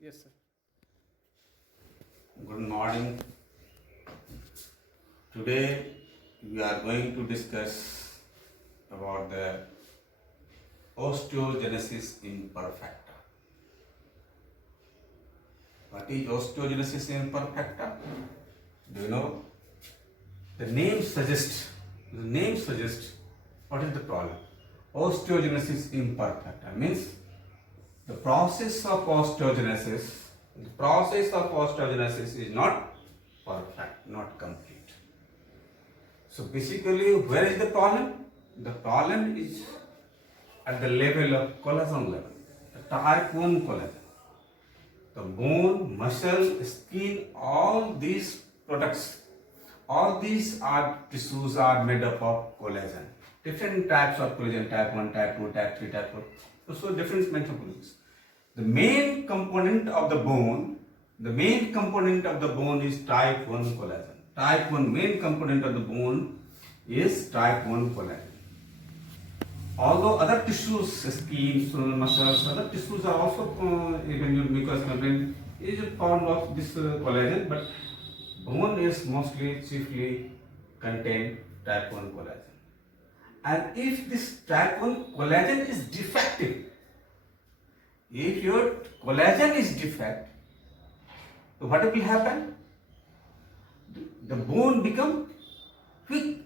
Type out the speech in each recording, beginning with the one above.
Yes, sir. Good morning. Today we are going to discuss about the osteogenesis imperfecta. What is osteogenesis imperfecta? Do you know? The name suggests what is the problem. Osteogenesis imperfecta means the process of osteogenesis is not perfect, not complete. So basically, where is the problem? The problem is at the level of collagen level, the type 1 collagen. The bone, muscle, skin, all these products, all these are tissues are made up of collagen. Different types of collagen, type 1, type 2, type 3, type 4. So different kinds of collagen. The main component of the bone is type 1 collagen. Type 1 main component of the bone is type 1 collagen. Although other tissues, skin, muscles, other tissues are also even your mucous membrane is formed of this collagen, but bone is mostly chiefly contain type 1 collagen. And if this type 1 collagen is defective, if your collagen is defect, so what will happen? The bone become weak,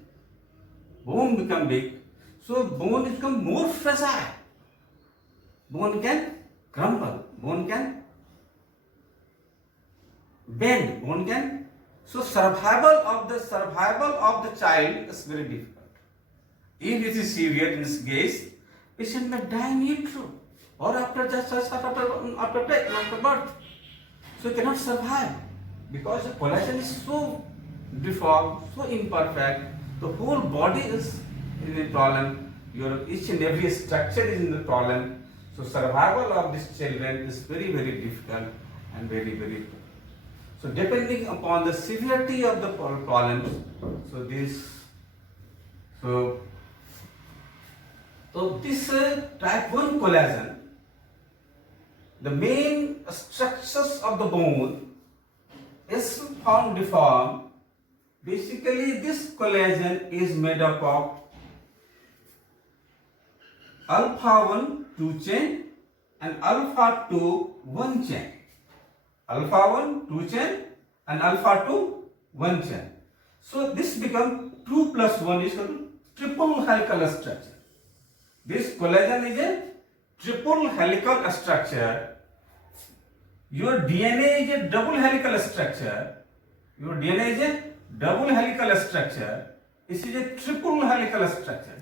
bone become weak, so bone become more fragile. Bone can crumble, bone can bend, bone can. So survival of the child is very difficult. If it is severe in this case, patient may die in utero or after birth. So he cannot survive because the collagen is so deformed, so imperfect. The whole body is in the problem. Your each and every structure is in the problem. So survival of these children is very, very difficult and very, very. So depending upon the severity of the problems, so this type 1 collagen, the main structures of the bone is found deformed. Basically, this collagen is made up of alpha 1 2 chain and alpha 2 1 chain. Alpha 1 2 chain and alpha 2 1 chain. So this becomes 2 plus 1 is called triple helical structure. This collagen is a triple helical structure. Your DNA is a double helical structure. This is a triple helical structure.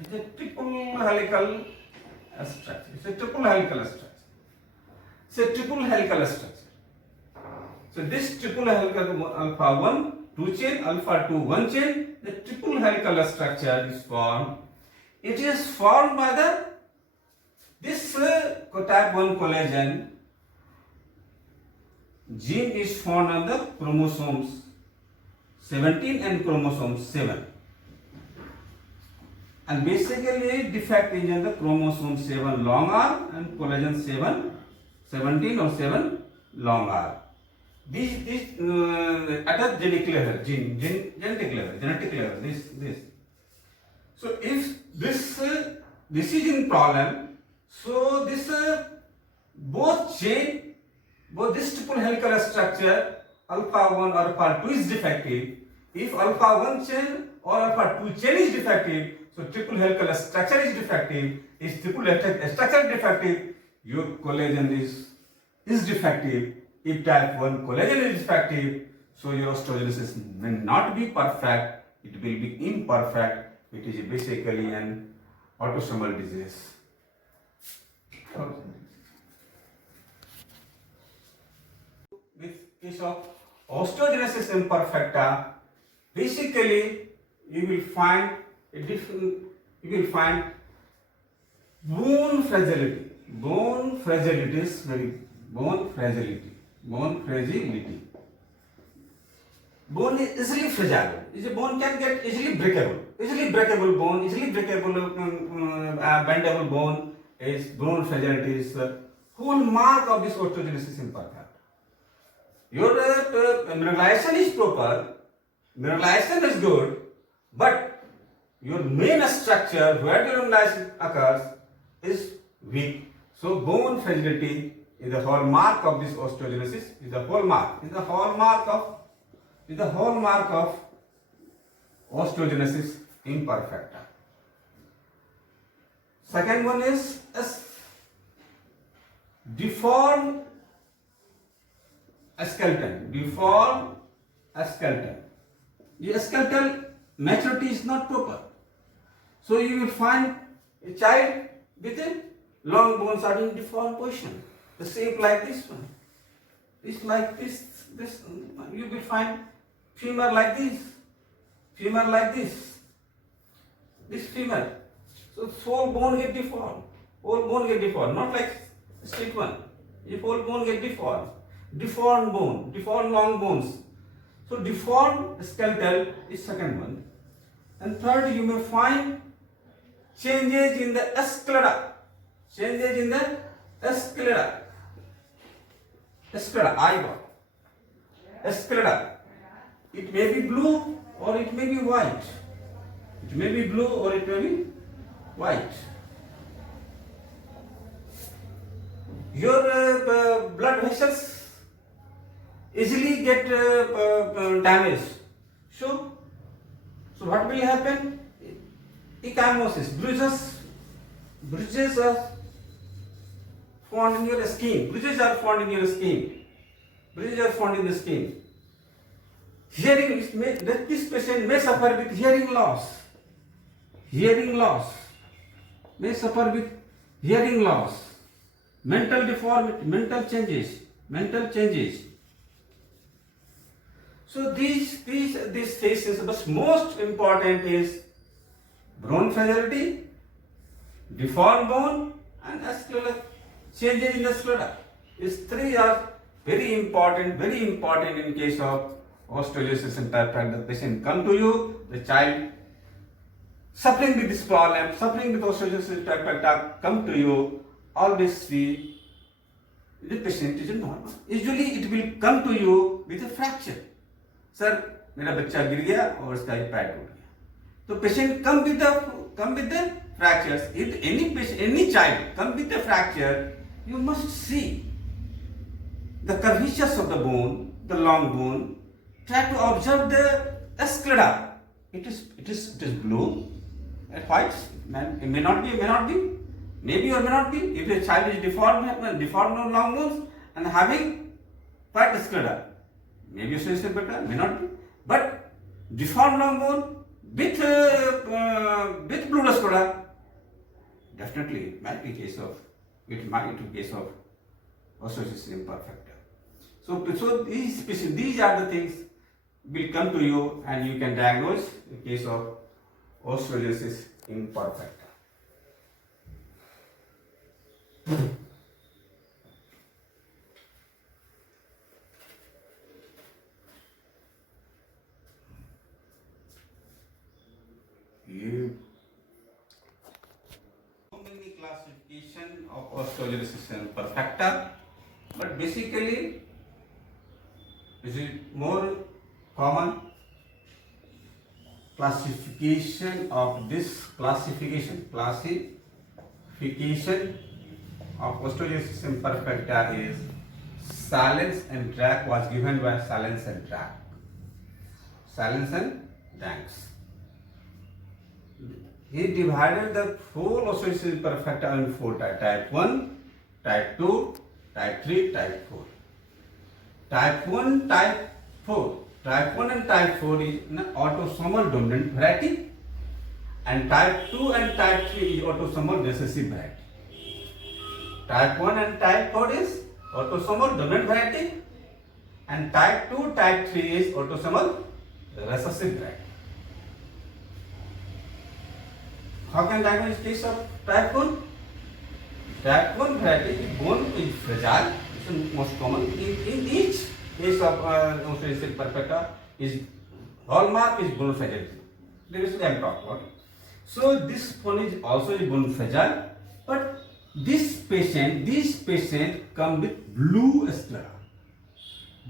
So this triple helical alpha 1 2 chain, alpha 2 1 chain, the triple helical structure is formed. It is formed by this type 1 collagen. Gene is found on the chromosomes 17 and chromosome 7. And basically defect is in the chromosome 7 long arm and collagen 17 or 7 long arm. This at a genetic level, this. So if this is in problem, so this both this triple helical structure alpha 1 or alpha 2 is defective. If alpha 1 chain or alpha 2 chain is defective, so triple helical structure is defective. If triple helical structure is defective, your collagen is defective. If type 1 collagen is defective, so your osteogenesis may not be perfect, it will be imperfect. It is basically an autosomal disease. With case of osteogenesis imperfecta, basically you will find bone fragility. Bone fragility. Bone is easily fragile. Bone can get easily breakable. Bendable bone is bone fragility is the hallmark of this osteogenesis imperfecta. Your mineralization is proper, mineralization is good, but your main structure where the mineralization occurs is weak. So bone fragility is the hallmark of this osteogenesis. Is the hallmark. Is the hallmark of osteogenesis imperfecta. Second one is deformed skeleton. Deformed skeleton. The skeletal maturity is not proper. So you will find a child with a long bones are in deformed position. The shape like this one. It's like this. You will find femur like this. Femur like this. This femur. So whole bone get deformed. Whole bone get deformed. Not like straight one. If whole bone get deformed. Deformed bone. Deformed long bones. So deformed skeletal is second one. And third, you may find changes in the sclera. Changes in the sclera. Sclera, eyeball. Sclera. It may be blue or it may be white. It may be blue or it may be white. Your blood vessels easily get damaged. So what will happen? Ecchymosis, bruises are found in your skin. Bruises are found in your skin. Bruises are found in the skin. Hearing, this patient may suffer with hearing loss. Hearing loss. May suffer with hearing loss. Mental deformity, mental changes. So these phases, but most important is bone fragility, deformed bone, and scleral changes in the sclera. These three are very important in case of osteogenesis imperfecta. The patient come to you, the child suffering with this problem, suffering with osteogenesis imperfecta, come to you, always see the patient is normal. Usually it will come to you with a fracture. Sir मेरा बच्चा गिर गया और उसका पैर टूट गया. तो patient come with the fractures. If any child come with a fracture, you must see the curvatures of the bone, the long bone. Try to observe the sclera. It is blue and white. It may not be. Maybe or may not be. If a child is deformed long bones and having white sclera, maybe association better, may not be. But deformed long bone with blue sclera, definitely it might be case of osteogenesis imperfecta. So these are the things will come to you and you can diagnose in case of osteogenesis imperfecta. So many classification of osteogenesis imperfecta, but basically this is more common classification of osteogenesis imperfecta is Salins and Drake was given by Salins and Danks. He divided the whole osteogenesis imperfecta into 4 types: type 1, type 2, type 3, type 4. Type 1 and type 4 is an autosomal dominant variety, and type 2 and type 3 is autosomal recessive variety. Type 1 and type 4 is autosomal dominant variety, and type 2, type 3 is autosomal recessive variety. How can diagnose case of type 1? Type 1 variety, bone is fragile, it's most common. In each case of osteogenesis imperfecta, is hallmark is bone fragility. Previously I am talking about it. So this one is also a bone fragile, but this patient come with blue sclera.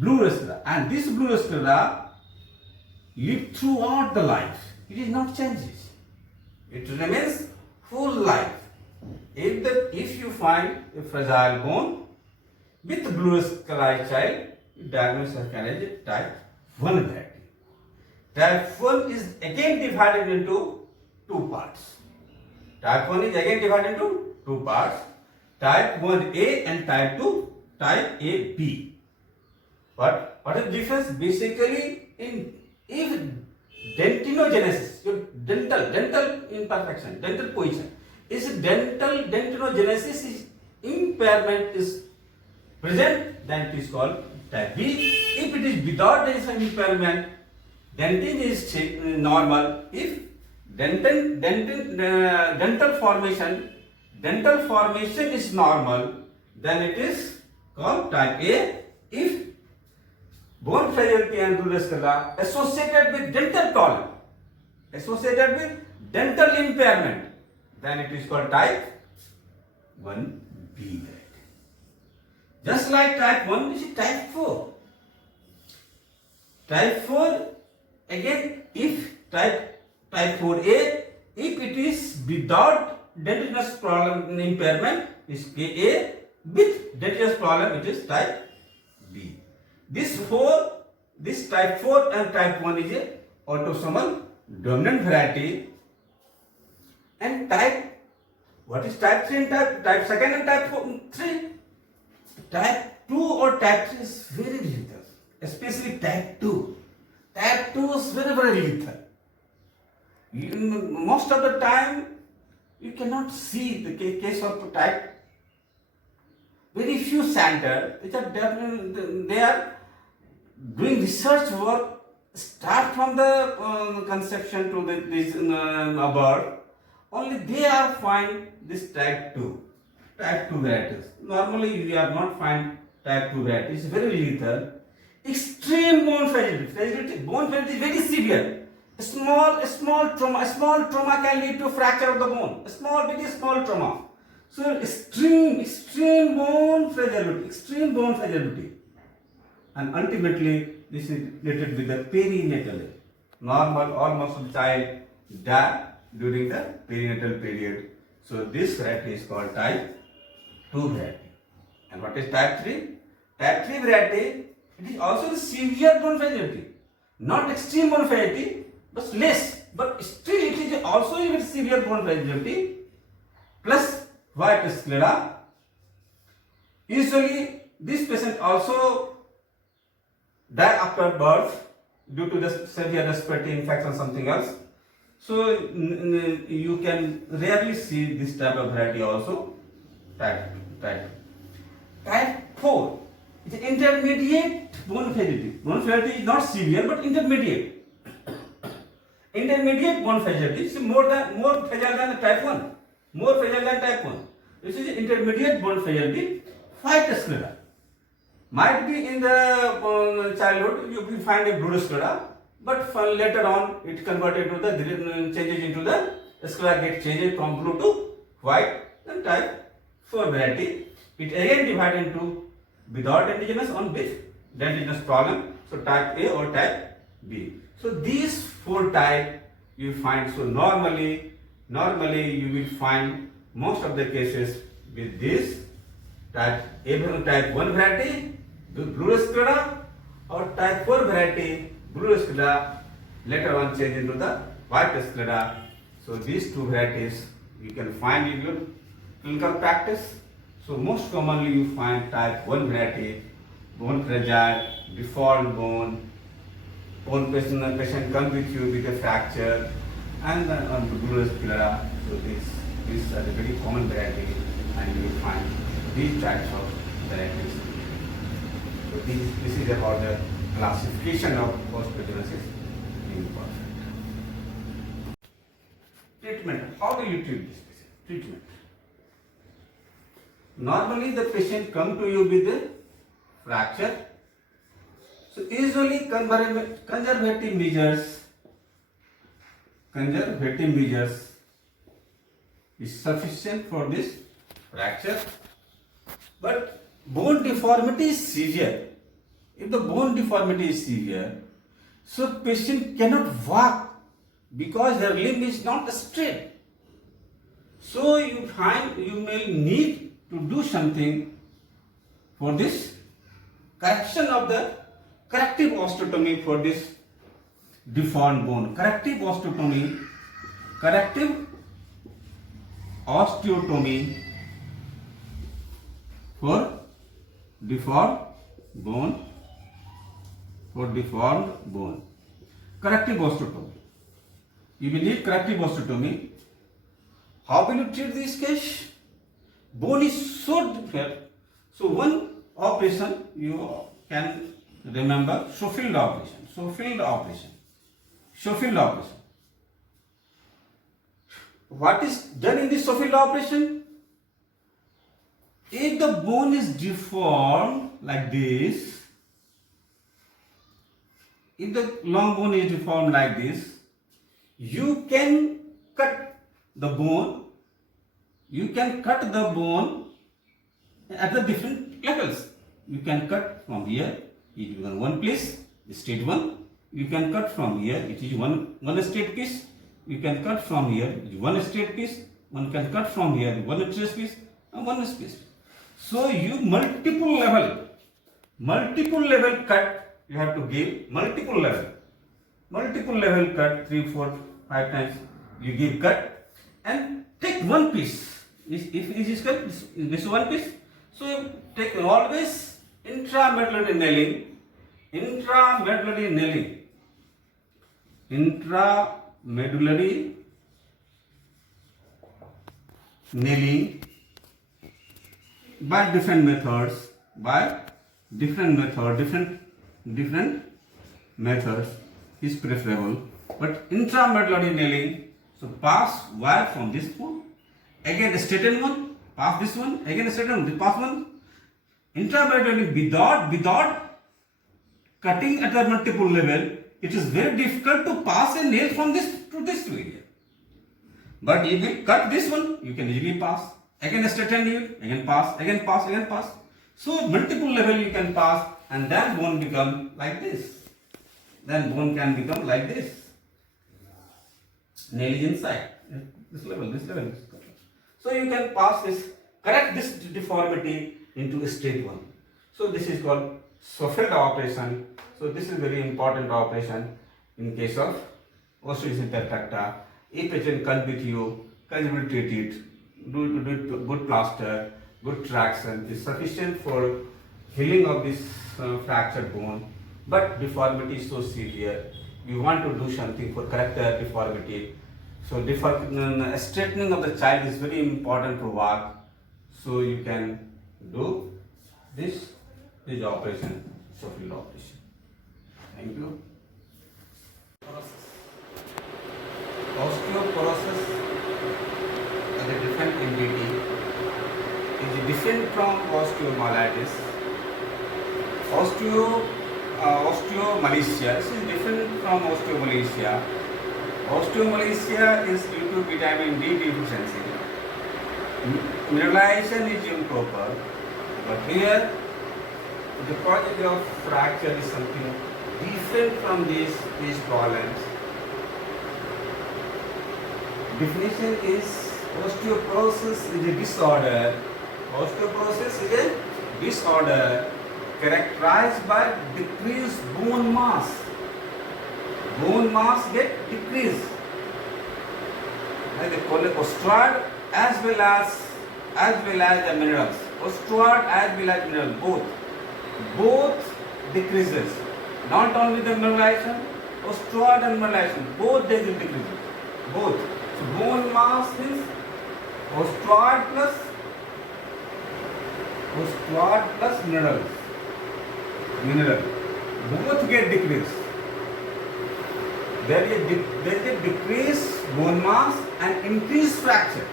blue sclera, and this blue sclera live throughout the life. It is not changes. It remains full life. If you find a fragile bone with blue sclera child, you diagnose her as a type 1 variety. Type 1 is again divided into two parts. Type 1 is again divided into two parts. Type 1A and type 2, type AB. What is the difference? Basically, if dentinogenesis, your dental imperfection, dental position, is dental dentinogenesis is impairment is present, then it is called type B. If it is without dental impairment, dentin is normal. If dental formation is normal, then it is called type A. If bone fragility and blue sclera associated with dental problem, associated with dental impairment, then it is called type 1B. Just like type 1, this is type 4. Type 4, again, if type 4A, if it is without dentigenous problem impairment, is A. With dentigenous problem, it is type B. This type 4 and type 1 is a autosomal dominant variety. And what is type 3 and type 2 and type 3? Type 2 or type 3 is very lethal, especially type 2. Type 2 is very, very lethal. Most of the time, you cannot see the case of type. Very few centers, they are doing research work, start from the conception to this birth. Only they are find this type 2 varieties. Normally we are not find type 2 varieties. Very lethal. Extreme bone fragility. Bone fragility is very severe. A small trauma can lead to fracture of the bone. Very small trauma. So extreme bone fragility. And ultimately this is related with the perinatal age. Normal, almost the child die during the perinatal period. So this variety is called type 2 variety. And what is type 3? Type 3 variety, it is also severe bone fragility. Not extreme bone fragility, but less. But still it is also even severe bone fragility plus white sclera. Usually this patient also die after birth due to the severe respiratory infection or something else. So you can rarely see this type of variety also. Type 4 is intermediate bone fragility. Bone fragility is not severe but intermediate. Intermediate bone fragility is more fragile than type 1. More fragile than type 1. This is intermediate bone fragility. White sclera. Might be in the childhood you will find a blue sclera, but later on it converted to the changes into the sclera get changed from blue to white. And type 4 variety, it again divided into without dentigenous on with dentigenous problem. So type A or type B. So these 4 type you find. So normally you will find most of the cases with this type A, type 1 variety, the blue sclera, or type 4 variety, blue sclera, later on change into the white sclera. So these 2 varieties you can find in your clinical practice. So most commonly you find type 1 variety, bone fragile, deformed bone patient comes with you with a fracture, and on the blue sclera. So these are the very common variety, and you will find these types of varieties. So this is about the classification of osteogenesis imperfecta. Treatment. How do you treat this patient? Treatment. Normally the patient come to you with a fracture. So usually conservative measures is sufficient for this fracture. But bone deformity is severe. If the bone deformity is severe, so patient cannot walk because her limb is not straight. So you find you may need to do something for this correction of the corrective osteotomy for this deformed bone. Corrective osteotomy for deformed bone. Corrective osteotomy. You will need corrective osteotomy. How will you treat this case? Bone is so different. So one operation you can remember, Schofield operation. What is done in this Schofield operation? If the bone is deformed like this, if the long bone is deformed like this, you can cut the bone. You can cut the bone at the different levels. You can cut from here, it is one piece, straight one. You can cut from here, it is one straight piece. You can cut from here, it is one straight piece. One can cut from here, one straight piece and one piece. So you multiple level cut you have to give, multiple level cut, 3, 4, 5 times you give cut and take one piece. If it is cut, this one piece. So take always intramedullary nailing by different methods is preferable, but intramedullary nailing, so pass wire from this one, again straighten one, pass this one, again straighten one, pass one. Intramedullary without cutting at a multiple level, it is very difficult to pass a nail from this to this area. But if you cut this one, you can easily pass. Again straighten it, again pass. So multiple level you can pass, and then bone become like this. Then bone can become like this. Nail is inside. This level. So you can pass this, correct this deformity into a straight one. So this is called Schofield operation. So this is very important operation in case of osteogenesis imperfecta. If patient comes with you, can will treat it. Do good plaster, good traction is sufficient for healing of this fractured bone. But deformity is so severe. We want to do something for correct the deformity. So straightening of the child is very important to walk. So you can do this operation, Schofield operation. Thank you. Osteoporosis is a different entity. It is different from osteomyelitis. Osteomalacia. This is different from osteomalacia. Osteomalacia is due to vitamin D deficiency. Mineralization is improper, but here the deposit of fracture is something different from these problems. Definition is osteoporosis is a disorder. Osteoporosis is a disorder characterized by decreased bone mass. Bone mass get decreased. They call it osteoid as well as the minerals. Osteoid as well as mineral both decreases. Not only the mineralization, osteoid and mineralization both they will decrease. Both. So bone mass is osteoid plus mineral. Both get decreased. There is a decreased bone mass and increased fracture.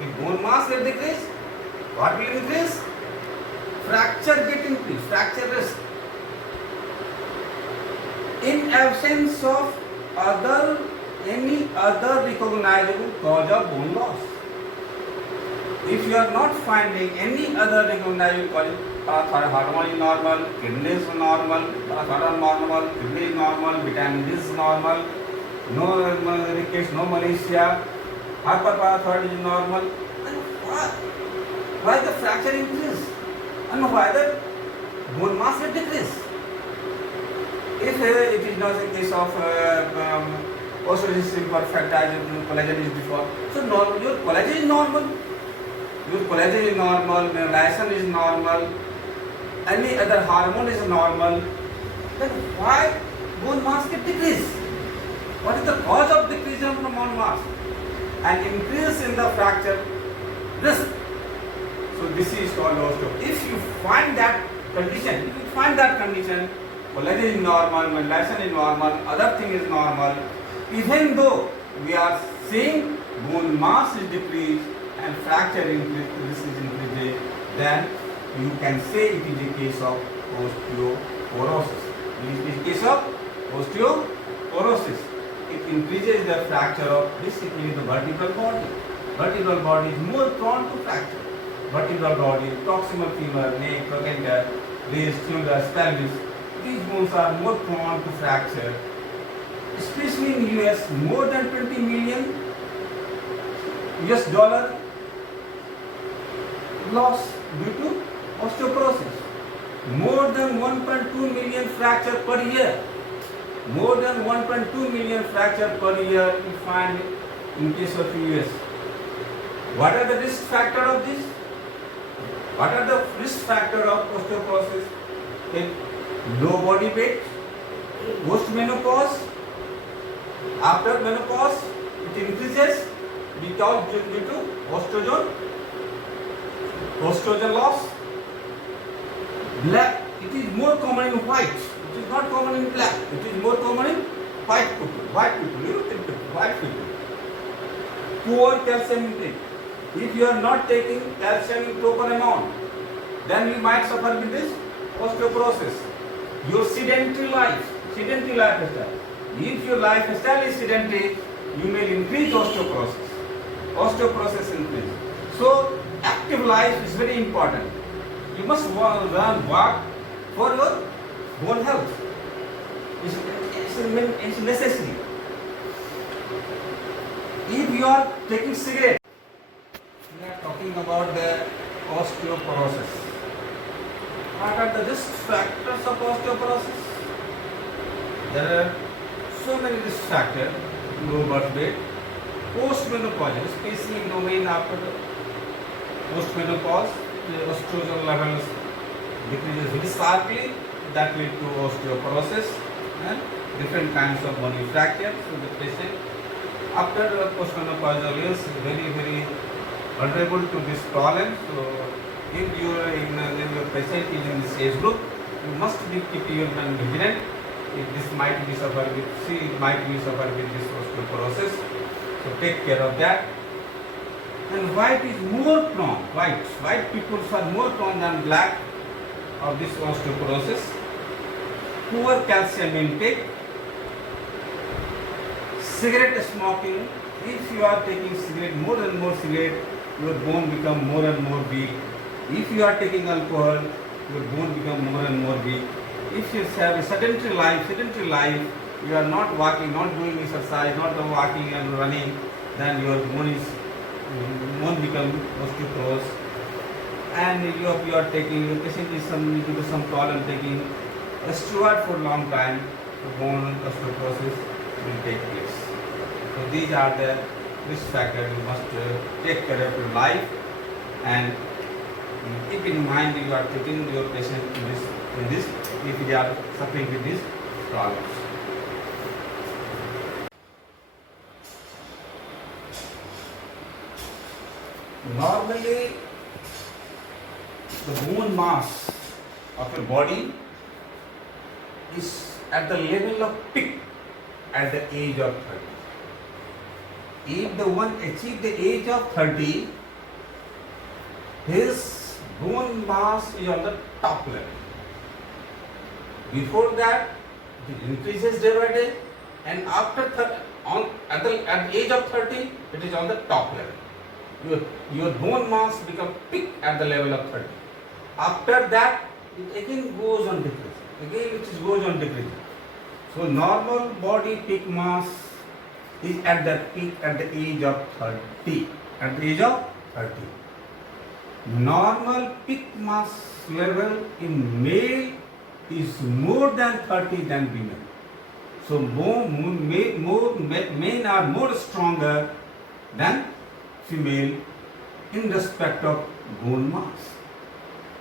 If bone mass get decreased, what will increase? Fracture get increased, fracture risk. In absence of any other recognizable cause of bone loss. If you are not finding any other recognizable cause, parathyroid hormone is normal, kidney is normal, parathyroid normal, kidney is normal, vitamin D is normal, no rickets, no malaria, hyperparathyroid is normal. And why the fracture increase? And why the bone mass will decrease? If it is not a case of osteogenesis imperfecta, collagen is deformed, so your collagen is normal. Your collagen is normal, melanin is normal, any other hormone is normal, then why bone mass can decrease? What is the cause of decrease in bone mass and increase in the fracture risk? So this is called osteo. If you find that condition, collagen is normal, melanin is normal, other thing is normal, even though we are saying bone mass is decreased and fracture risk is increased, then you can say it is a case of osteoporosis. It is a case of osteoporosis. It increases the fracture of basically the vertebral body. Vertebral body is more prone to fracture. Vertebral body, proximal femur, neck, trochanter, wrist, shoulder, pelvis. These bones are more prone to fracture. Especially in US, more than 20 million US dollar loss due to osteoporosis. More than 1.2 million fracture per year. More than 1.2 million fracture per year you find in case of US. What are the risk factor of this? What are the risk factor of osteoporosis? Low body weight, post menopause, after menopause it increases because due to estrogen loss. Black, it is more common in white. It is not common in black. It is more common in white people. White people. Poor calcium intake. If you are not taking calcium in proper amount, then you might suffer with this osteoporosis. Your sedentary lifestyle. If your lifestyle is sedentary, you may increase osteoporosis. Osteoporosis increase. So active life is very important. You must walk for your bone health. It's necessary. If you are taking cigarette, we are talking about the osteoporosis. What are the risk factors of osteoporosis? There are so many risk factors. Low birth weight, post-menopause, especially women after the post-menopause, the estrogen levels decreases very sharply. That leads to osteoporosis and different kinds of bony fractures. So the patient after the postmenopausal is very vulnerable to this problem. So if your patient is in this age group, you must be keeping your mind vigilant. If this might be suffered with, this osteoporosis. So take care of that. And white is more prone. White people are more prone than black of this osteoporosis. Poor calcium intake. Cigarette smoking. If you are taking cigarette, more and more cigarette, your bone become more and more weak. If you are taking alcohol, your bone become more and more weak. If you have a sedentary life, you are not walking, not doing exercise, not walking and running, then your bone become osteoporous. And if you are taking, your patient is due to some problem taking steroid for a long time, the bone osteoporosis will take place. So these are the risk factors you must take care of your life, and keep in mind you are treating your patient in this if they are suffering with these problems. Normally, the bone mass of your body is at the level of peak at the age of 30. If the one achieve the age of 30, his bone mass is on the top level. Before that, it increases day by day, and after at the age of 30, it is on the top level. Your bone mass become peak at the level of 30. After that, it again goes on decreasing. Again, it goes on decreasing. So normal body peak mass is at the peak at the age of 30. At the age of 30. Normal peak mass level in male is more than 30 than female. So men are more stronger than female in respect of bone mass.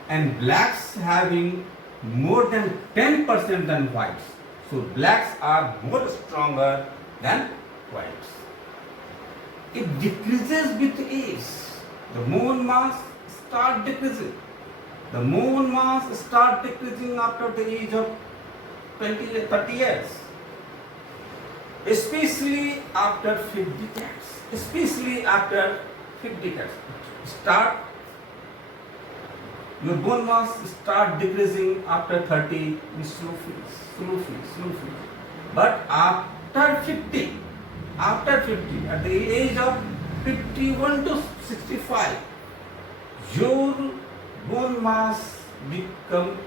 And blacks having more than 10% than whites. So blacks are more stronger than whites. It decreases with age. The bone mass start decreasing. The bone mass start decreasing after the age of 30 years. Especially after 50 decades. Especially after 50 decades. Your bone mass start decreasing after 30 with slowly. But after 50, at the age of 51 to 65, your bone mass become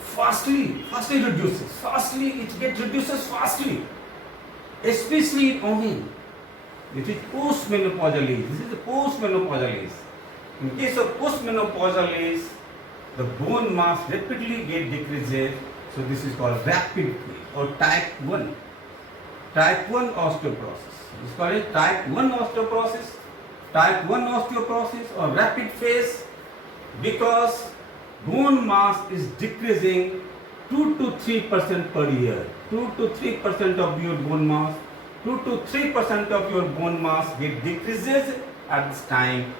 fastly reduces. It reduces fastly. Especially in women. It is postmenopausal age. This is the postmenopausal age. In case of postmenopausal age, the bone mass rapidly decreases. So this is called rapid or type 1. Type 1 osteoporosis. This is called type 1 osteoporosis. Type 1 osteoporosis or rapid phase, because bone mass is decreasing 2 to 3% per year. 2 to 3% of your bone mass. 2 to 3% of your bone mass decreases at this time.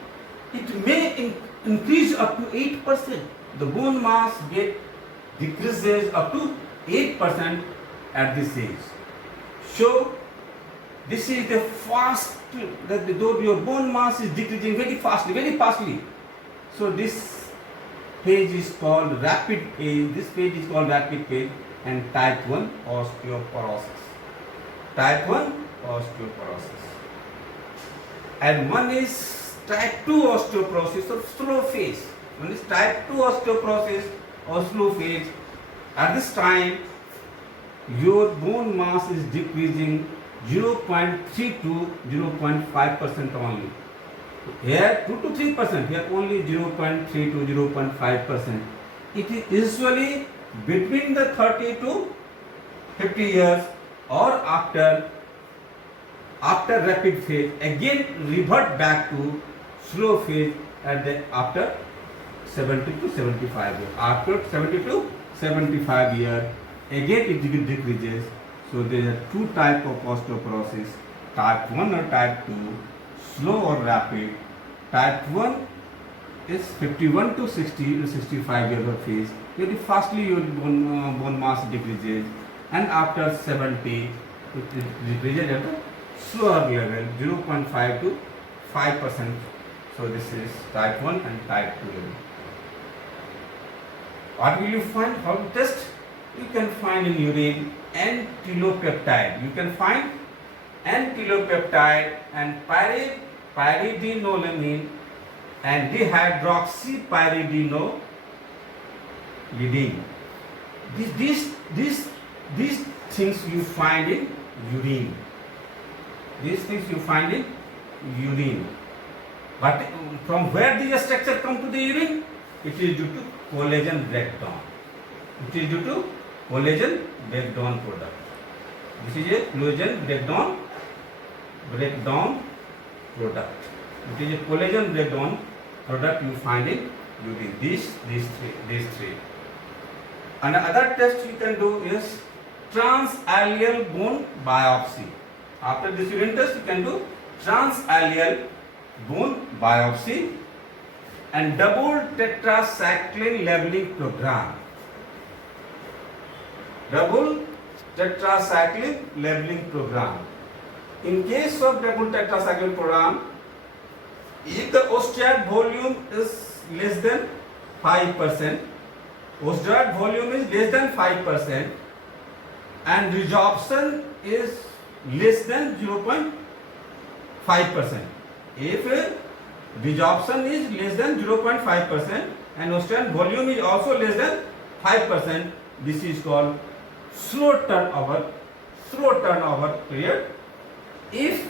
It may increase up to 8%. The bone mass decreases up to 8% at this age. So this is the fast, that your bone mass is decreasing very fastly. So this phase is called rapid phase. This phase is called rapid phase and type 1 osteoporosis. Type 1 osteoporosis. And one is type 2 osteoporosis or slow phase. One is type 2 osteoporosis or slow phase. At this time, your bone mass is decreasing 0.3 to 0.5% only. Here 2 to 3%, here only 0.3 to 0.5%. It is usually between the 30 to 50 years or after rapid phase, again revert back to slow phase after 70 to 75 years. After 70 to 75 years, again it decreases. So there are two types of osteoporosis, type 1 or type 2, slow or rapid. Type 1 is 51 to 60 to 65 years of phase. Very fastly your bone mass decreases, and after 70 it decreases at a slower level, 0.5 to 5%. So this is type 1 and type 2 level. What will you find? How to test? You can find in urine N-tylopeptide. You can find N-tylopeptide and pyridinolamine and dehydroxypyridinolamine. These things you find in urine. These things you find in urine. But from where the structure come to the urine? It is due to collagen breakdown. It is due to collagen breakdown product. This is a collagen breakdown product. It is a collagen breakdown product you find in urine. These three. Another test you can do is transalveolar bone biopsy. After this urine test, you can do transalveolar bone biopsy and double tetracycline labeling program. Double tetracycline labeling program. In case of double tetracycline program, if the osteoid volume is less than 5%, osteoid volume is less than 5%, and resorption is less than 0.5%. If resorption is less than 0.5% and oxygen volume is also less than 5%. This is called slow turnover period. If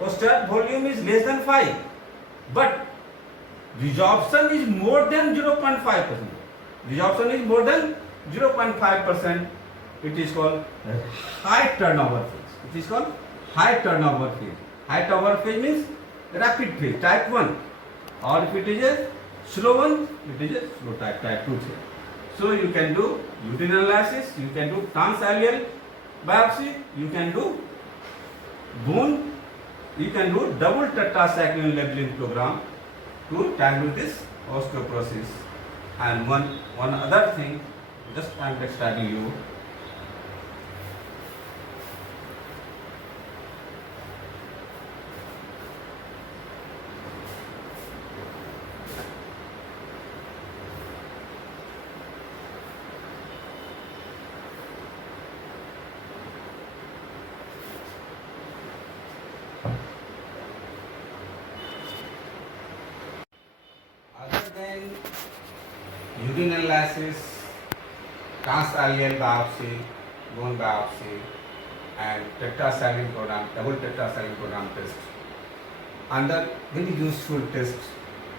oxygen volume is less than 5 but resorption is more than 0.5%, resorption is more than 0.5%, it is called high turnover phase. It is called high turnover phase. High turnover phase means rapid phase, type 1, or if it is a slow one, it is a slow type 2 phase. So you can do urine analysis, you can do transalveolar biopsy, you can do bone, you can do double tetracycline labeling program to tackle this osteoporosis. And one other thing, just I am describing you. Other than urine analysis, transalveolar biopsy, bone biopsy, and tetracycline program, double tetracycline program test, another very useful test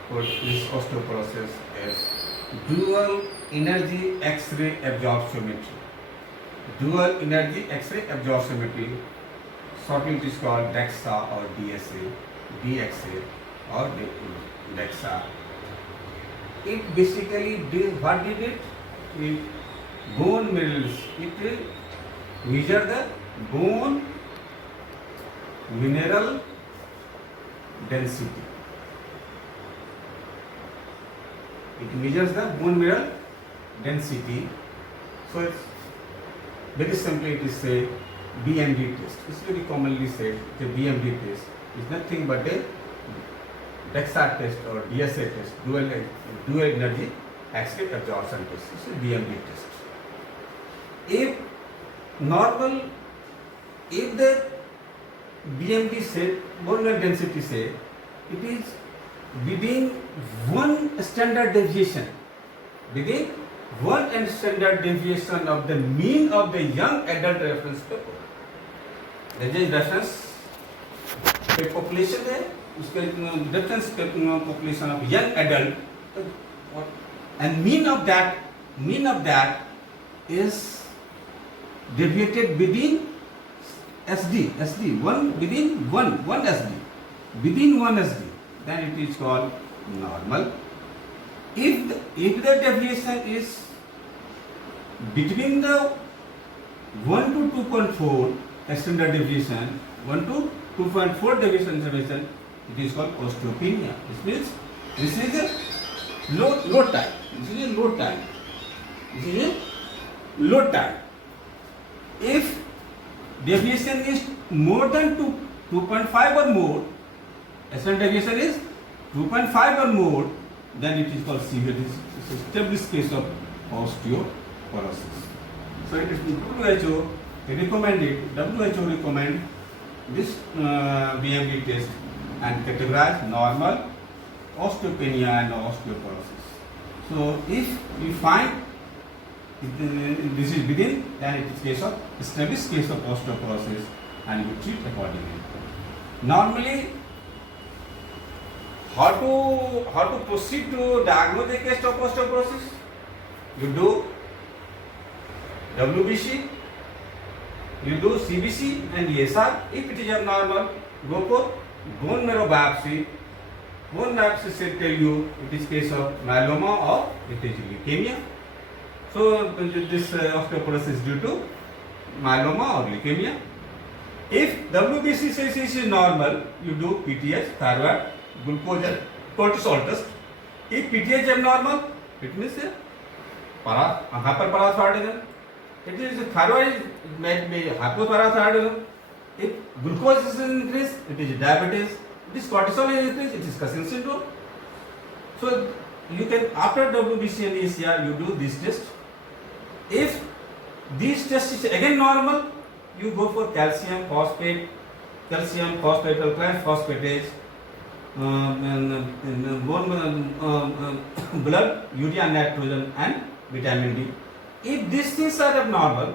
for this osteoporosis is dual energy X-ray absorptiometry. Dual energy X-ray absorptiometry, shortly it is called DEXA or DSA, DXA or DEXA. It basically did what did it? It bone minerals. It measure the bone mineral density. It measures the bone mineral density. So it's very simply it is a BMD test. It's very commonly said the BMD test is nothing but a DEXA test or DSA test, dual energy X-ray absorption test. It's a BMD test. If the BMD say, bone mineral density say, it is within one standard deviation, of the mean of the young adult reference paper. The reference population है, उसके reference population of young adult, and mean of that is deviated within SD, within one SD, then it is called normal. If the deviation is between the 1 to 2.4 standard deviation, 1 to 2.4 deviation, it is called osteopenia. This means this is a low time. If deviation is more than 2.5 or more, standard deviation is 2.5 or more, then it is called severe. This is established case of osteoporosis. So it is WHO recommend this BMD test and categorize normal, osteopenia and osteoporosis. So if you find this is within, then it is case of established case of osteoporosis and you treat accordingly. Normally, how to proceed to diagnose the case of osteoporosis? You do WBC, you do CBC and ESR. If it is abnormal, go for bone marrow biopsy. Bone biopsy will tell you it is case of myeloma or it is leukemia. So this osteoporosis is due to myeloma or leukemia. If WBC says it is normal, you do PTH, thyroid, glucose and cortisol test. If PTH is abnormal, it means hyperparathyroidism. It is thyroid may be hypoparathyroidism. If glucose is increased, it is diabetes. If this cortisol is increased, it is Cushing syndrome. So you can, after WBC and ECR, you do this test. If this test is again normal, you go for calcium phosphate alkaline phosphatase, blood, urea, nitrogen, and vitamin D. If these things are abnormal,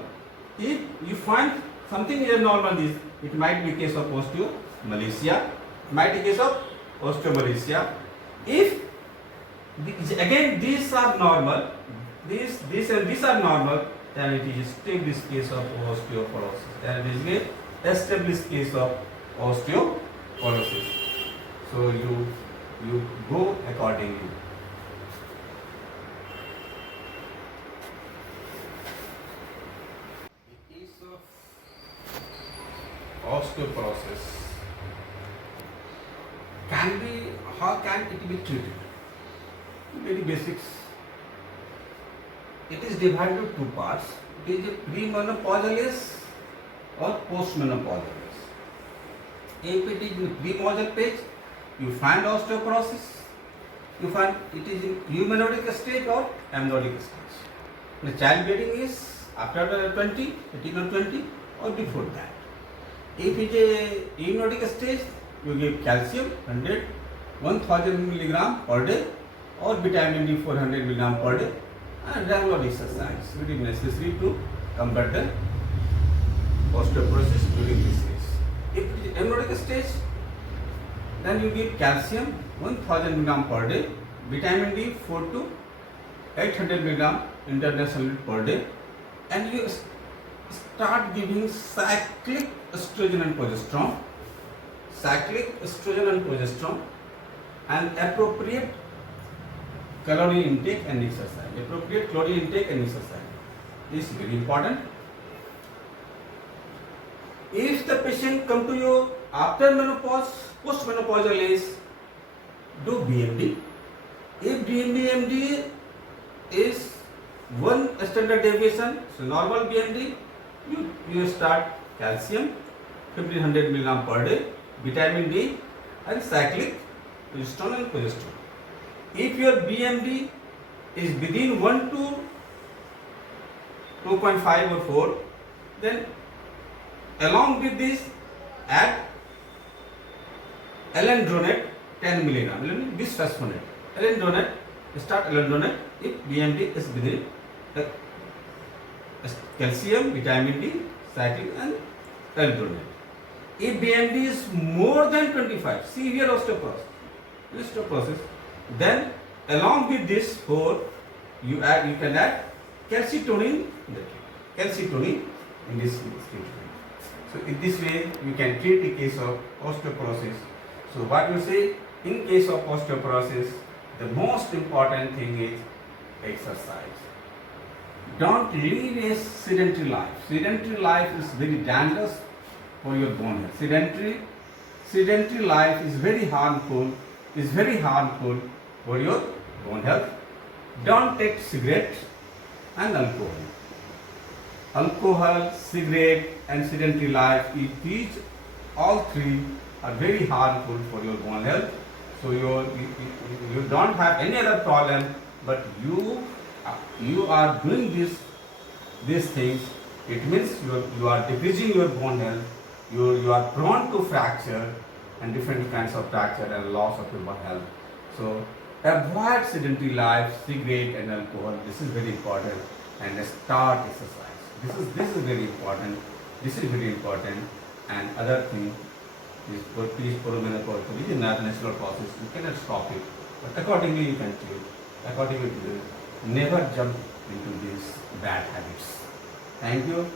if you find something is abnormal, it might be case of osteomalacia, it might be case of osteomalacia. If again these are normal, these and these are normal, then it is established case of osteoporosis. Then it is a established case of osteoporosis. So you go accordingly. The case of osteoporosis how can it be treated? Very basics. It is divided into two parts. It is a premenopausal age or postmenopausal age. If it is in premenopausal phase, you find osteoporosis. You find it is in eumenodic stage or amniotic stage. The childbearing is after 20, 18 or 20 or before that. If it is a eumenodic stage, you give calcium 1000 milligram per day or vitamin D 400 milligram per day and regular exercise very necessary to combat the osteoporosis during this stage. If it is amniotic stage, then you give calcium 1000 milligram per day, vitamin D 4 to 800 milligram international per day, and you start giving cyclic estrogen and progesterone, and appropriate calorie intake and exercise. Appropriate calorie intake and exercise is very important. If the patient come to you after menopause, postmenopausal age, do BMD. If BMD is one standard deviation, so normal BMD, you start calcium 1500 milligram per day, vitamin D and cyclic progesterone and progesterone. If your BMD is within 1 to 2.5 or 4, then along with this add alendronate 10 milligram, bisphosphonate. Alendronate, start alendronate if BMD is within calcium, vitamin D, cyclic and alendronate. If BMD is more than 25, severe osteoporosis, then along with this 4, you can add calcitonin in this treatment. So in this way you can treat the case of osteoporosis. So what you say, in case of osteoporosis, the most important thing is exercise. Don't live a sedentary life. Sedentary life is very dangerous for your bone health. Sedentary life is very harmful for your bone health. Don't take cigarette and alcohol. Alcohol, cigarette and sedentary life, all three are very harmful for your bone health. So you don't have any other problem, but you are doing these things. It means you are decreasing your bone health. You are prone to fracture and different kinds of fracture and loss of your bone health. So avoid sedentary life, cigarette and alcohol. This is very important. And start exercise. This is very important. And other thing is, please follow menopause. It is not natural process. You cannot stop it. But accordingly you can treat. Accordingly to this. Never jump into these bad habits. Thank you.